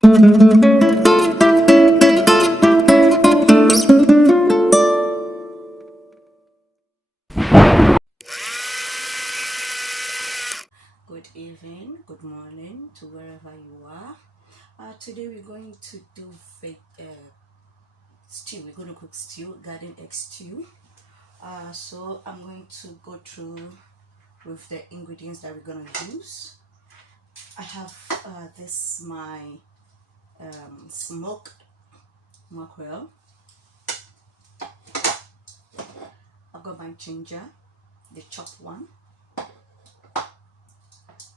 Good evening, good morning to wherever you are. Today we're going to do stew. We're going to cook stew, garden egg stew. So I'm going to go through with the ingredients that we're going to use. I have this my smoked mackerel. I've got my ginger, the chopped one. I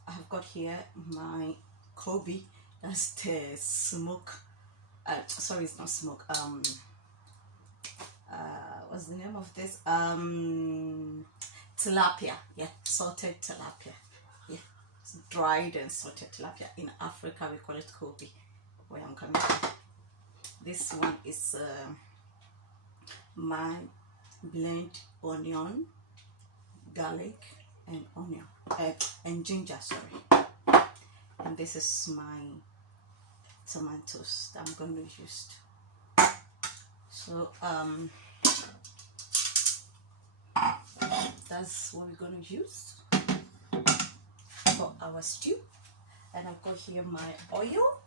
have got here my Kobe, that's the smoke. Sorry, it's not smoke. What's the name of this? Tilapia. Yeah, salted tilapia. Yeah, it's dried and salted tilapia. In Africa, we call it Kobe, where I'm coming from. This one is my blend onion, garlic, and onion and ginger. Sorry, and this is my tomatoes that I'm going to use. So that's what we're going to use for our stew. And I've got here my oil.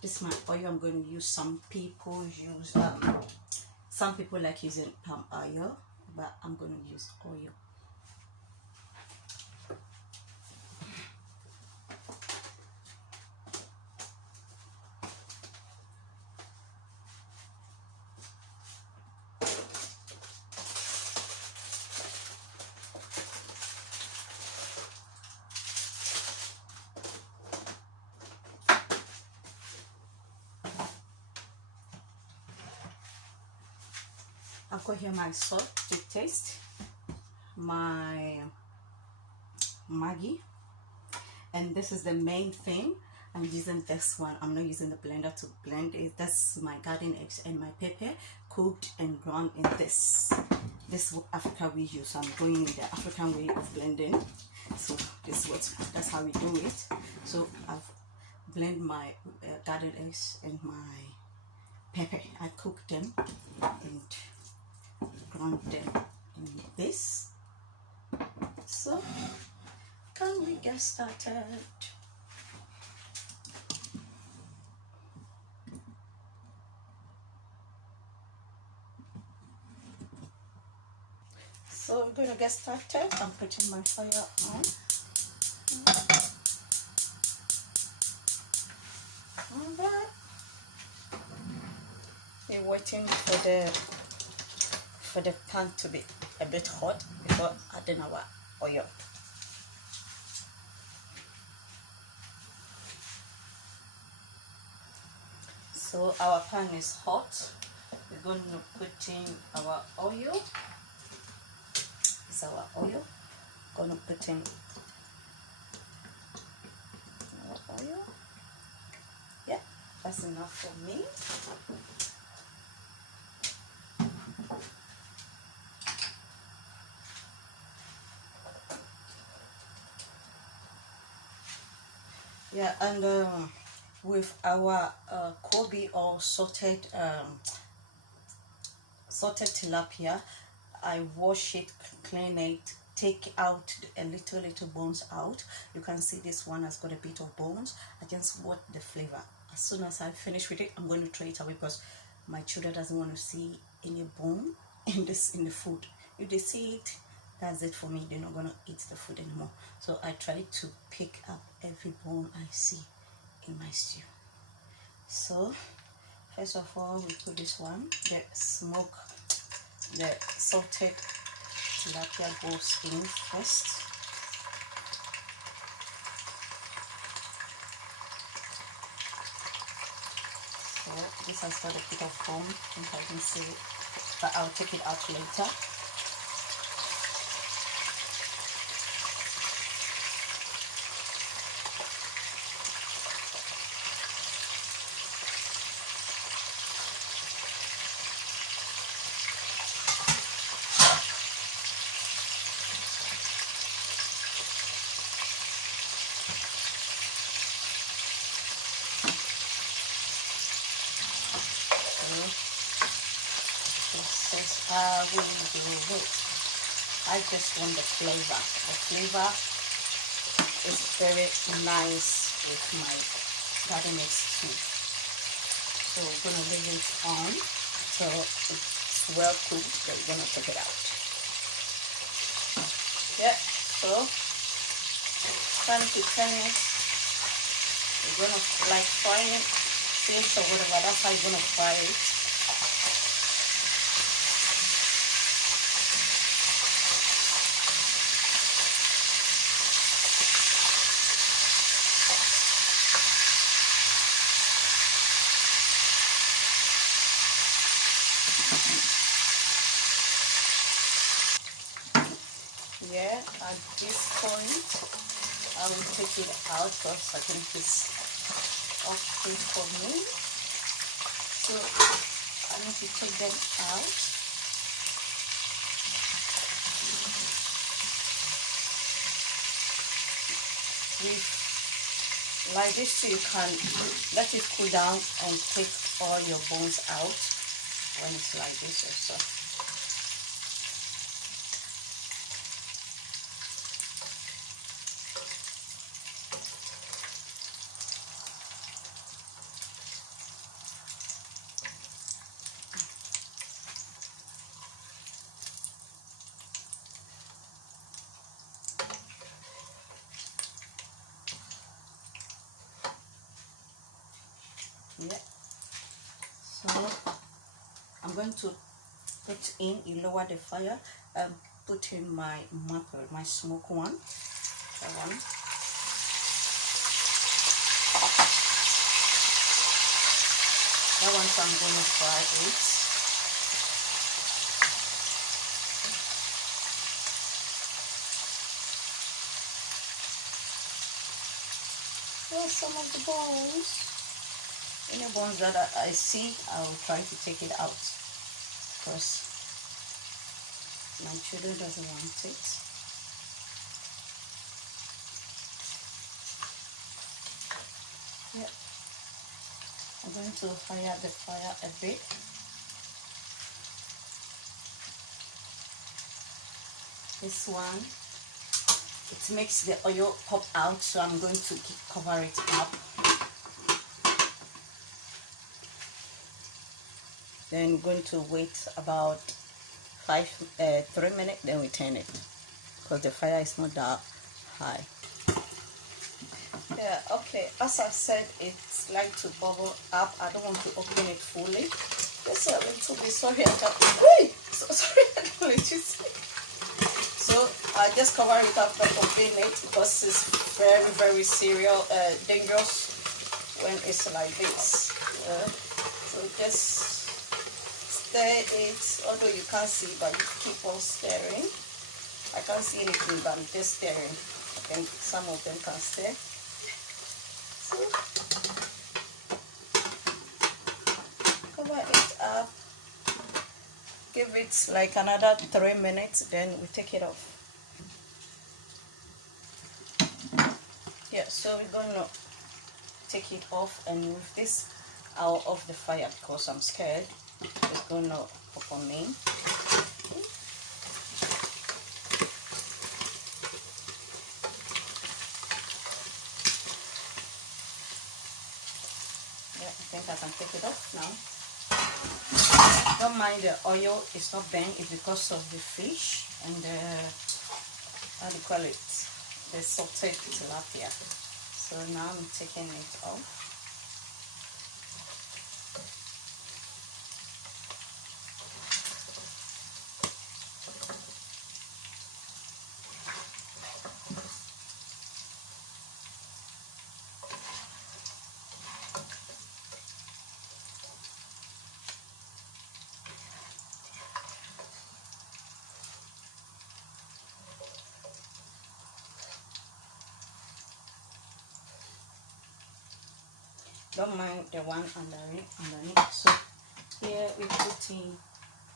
This is my oil. I'm going to use. Some people like using palm oil, but I'm going to use oil. I've got here my salt to taste, my Maggi, and this is the main thing. I'm using this one. I'm not using the blender to blend it. That's my garden eggs and my pepper cooked and ground in this. This is what Africa we use. So I'm going in the African way of blending. So that's how we do it. So I've blend my garden eggs and my pepper. I cooked them and ground them in this. So can we get started? So we're gonna get started. I'm putting my fire on. Alright. We're waiting for the pan to be a bit hot before adding our oil. So our pan is hot. We're going to put in our oil. This is our oil. Going to put in our oil. Yeah, that's enough for me. Yeah, and with our Kobe or salted tilapia, I wash it, clean it, take out a little bones out. You can see this one has got a bit of bones. I just want the flavor. As soon as I finish with it, I'm going to throw it away because my children doesn't want to see any bone in the food. If they see it, that's it for me. They're not going to eat the food anymore. So I try to pick up every bone I see in my stew. So first of all, we put this one, the salted tilapia goes in first. So this has got a bit of bone, if I can see it, but I'll take it out later. how we do it. I just want the flavor. The flavor is very nice with my garden stew. So we're gonna leave it on so it's well cooked. Then we're gonna take it out. Yeah, so 10 to 10 minutes. We're gonna like fry it, fish or whatever. That's how you're gonna fry it. Yeah, at this point I will take it out because I think it's okay for me. So I need to take them out. With like this, so you can let it cool down and take all your bones out when it's like this also. Yeah, so I'm going to put in, you lower the fire and put in my mackerel, my smoked one. That one. That one, so I'm going to fry it. Well, some of the bones. Any bones that I see, I will try to take it out because my children doesn't want it. Yeah, I'm going to higher the fire a bit. This one, it makes the oil pop out, so I'm going to cover it up. Then we're going to wait about 3 minutes, then we turn it because the fire is not that high. Yeah, okay, as I said, it's like to bubble up. I don't want to open it fully. Just a little bit. Sorry, I can't. Wait! So sorry, I can't let you see. So I just cover it up and open it because it's very, very dangerous when it's like this. So just stir it, although you can't see, but you keep on stirring. I can't see anything, but I'm just stirring. I think some of them can stir. So cover it up. Give it like another 3 minutes, then we take it off. Yeah, so we're gonna take it off and move this out of the fire because I'm scared it's gonna pop on me. Yeah, I think I can take it off now. Don't mind the oil is not burnt, it's because of the fish and the, how do you call it, the salted tilapia. So now I'm taking it off. Don't mind the one underneath. So here we put in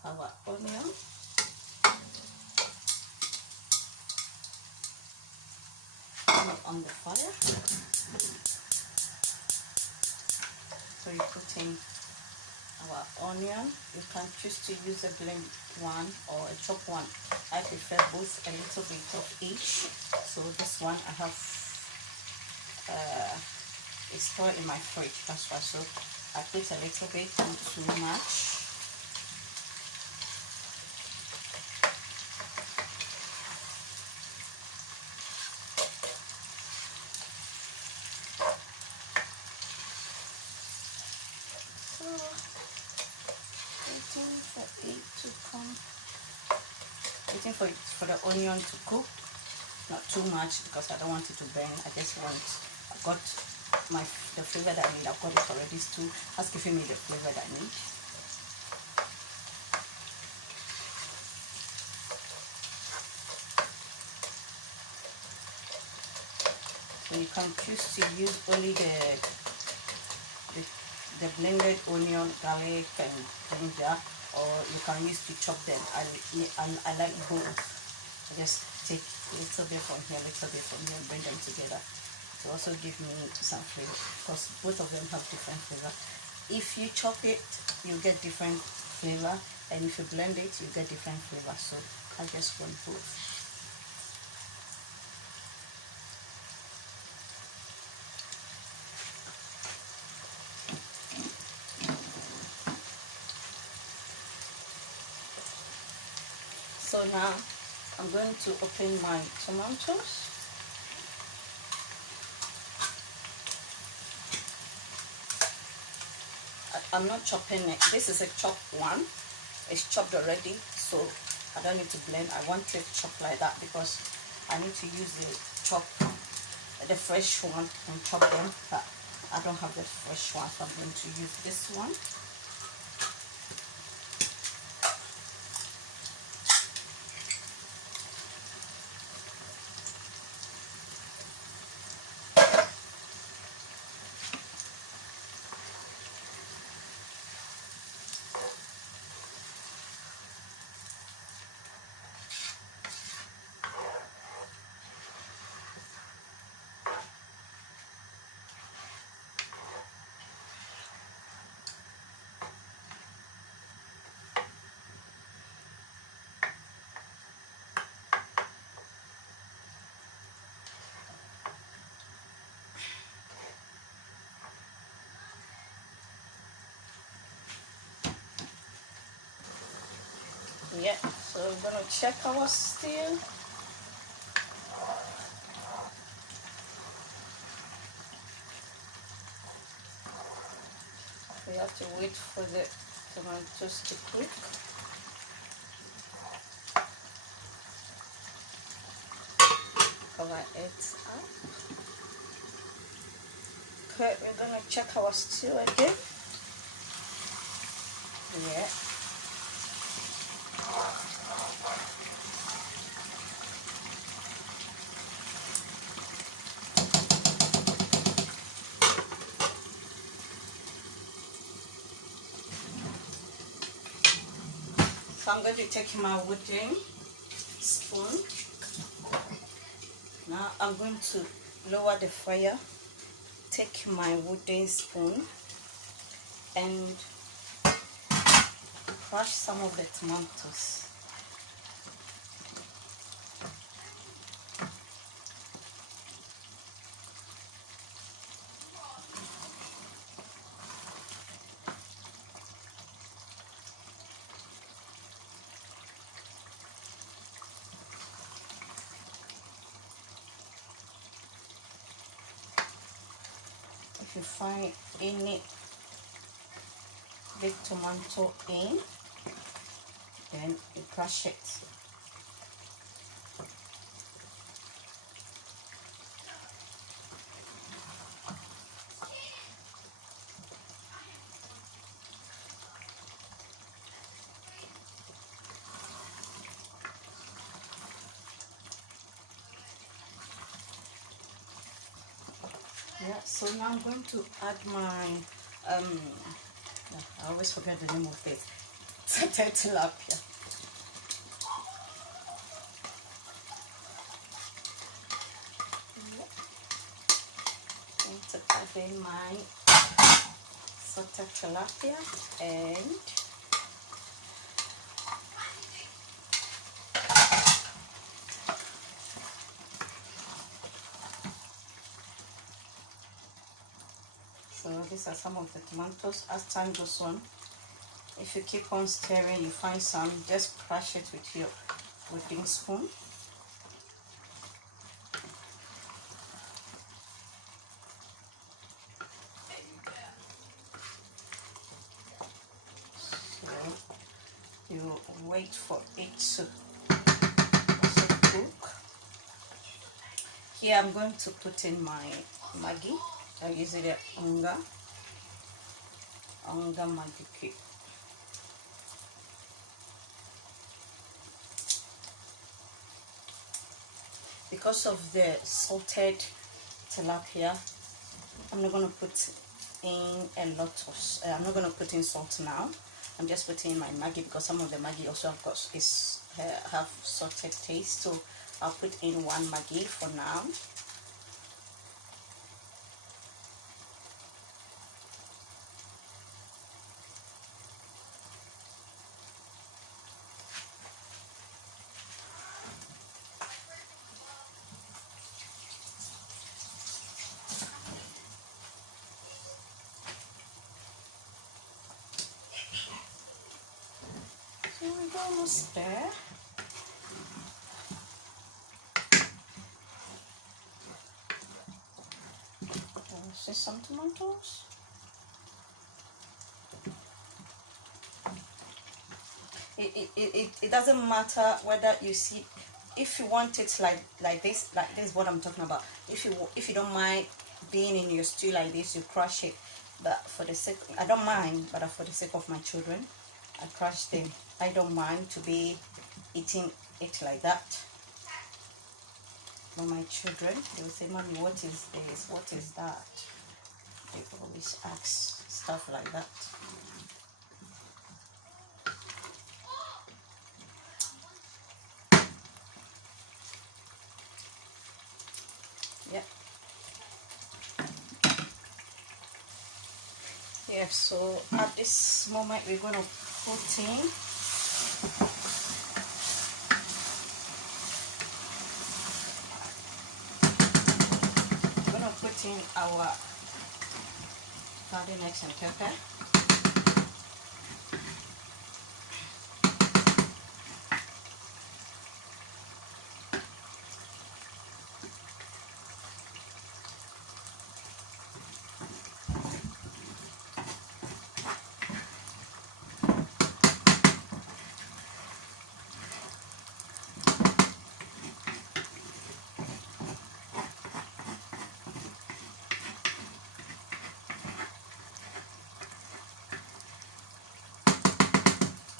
our onion. On the fire. So we put in our onion. You can choose to use a blend one or a chop one. I prefer both, a little bit of each. So this one I have is stored in my fridge, that's why. So I put a little bit, not too much. So waiting for it to come, waiting for the onion to cook, not too much because I don't want it to burn. I just want, I've got the flavor that I need. I've got it already stewed. That's giving me the flavor that I need. So you can choose to use only the blended onion, garlic, and ginger, or you can use to chop them. I like both. I just take a little bit from here, a little bit from here, and bring them together to also give me some flavor, because both of them have different flavor. If you chop it, you get different flavor, and if you blend it, you get different flavor. So I just want both. So now I'm going to open my tomatoes. I'm not chopping it. This is a chopped one. It's chopped already, so I don't need to blend. I want it chopped like that because I need to use the fresh one and chop them, but I don't have the fresh one, so I'm going to use this one. Yeah, so we're gonna check our stew. We have to wait for the tomatoes to cook. Cover it up. Okay, we're gonna check our stew again. Yeah. So I'm going to take my wooden spoon. Now I'm going to lower the fire, take my wooden spoon and crush some of the tomatoes. If you find any big tomato in, then you crush it. Yeah, so now I'm going to add my I always forget the name of it. Tilapia. Going to add in my salted tilapia and so these are some of the tomatoes. As time goes on, if you keep on stirring, you find some, just crush it with your whipping spoon. So you wait for it to cook. Here I'm going to put in my Maggi. I use it at Onga Maggi cube. Because of the salted tilapia, I'm not going to put in a lot of, I'm not going to put in salt now. I'm just putting in my Maggi because some of the Maggi also of course have salted taste, so I'll put in one Maggi for now. So we're almost there. See some tomatoes. It doesn't matter whether you see, if you want it like this is what I'm talking about. If you don't mind being in your stew like this, you crush it. But for the sake, I don't mind, but for the sake of my children, I crush them. I don't mind to be eating it like that. For my children, they will say, "Mommy, what is this? What is that?" They always ask stuff like that. Yeah. Yeah, so at this moment we're going to put in our garden eggs and pepper.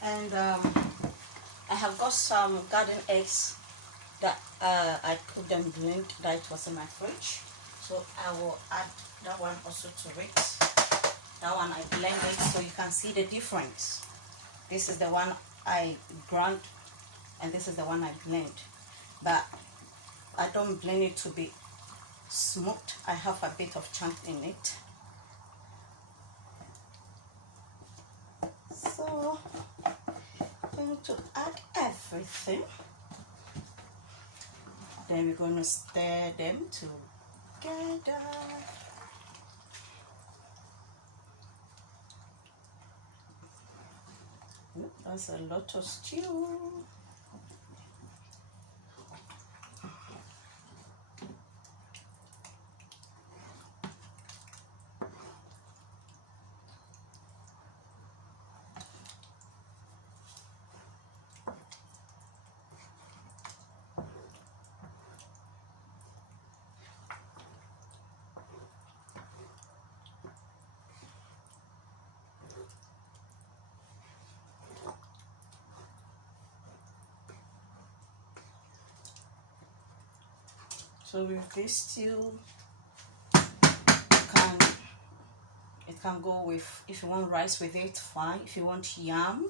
And I have got some garden eggs that I cooked and blended, that it was in my fridge, so I will add that one also to it. That one I blended so you can see the difference. This is the one I ground and this is the one I blend, but I don't blend it to be smooth. I have a bit of chunk in it. So I'm going to add everything. Then we're going to stir them together. That's a lot of stew. So with this stew, it can go with, if you want rice with it, fine. If you want yam,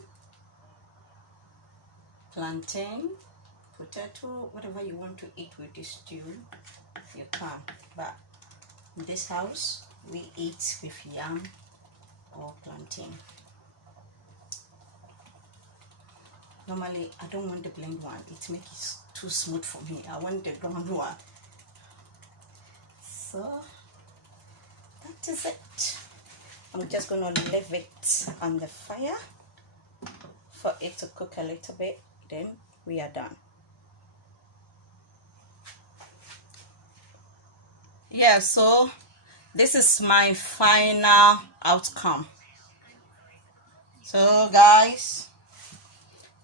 plantain, potato, whatever you want to eat with this stew, you can. But in this house, we eat with yam or plantain. Normally, I don't want the blend one. It makes it too smooth for me. I want the ground one. So that is it. I'm just going to leave it on the fire for it to cook a little bit. Then we are done. Yeah, so this is my final outcome. So guys,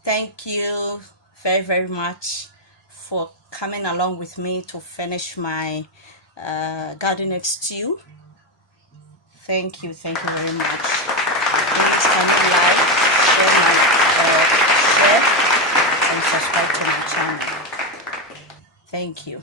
thank you very much for coming along with me to finish my garden egg stew. Thank you very much. Please can you like, share and subscribe to my channel. Thank you.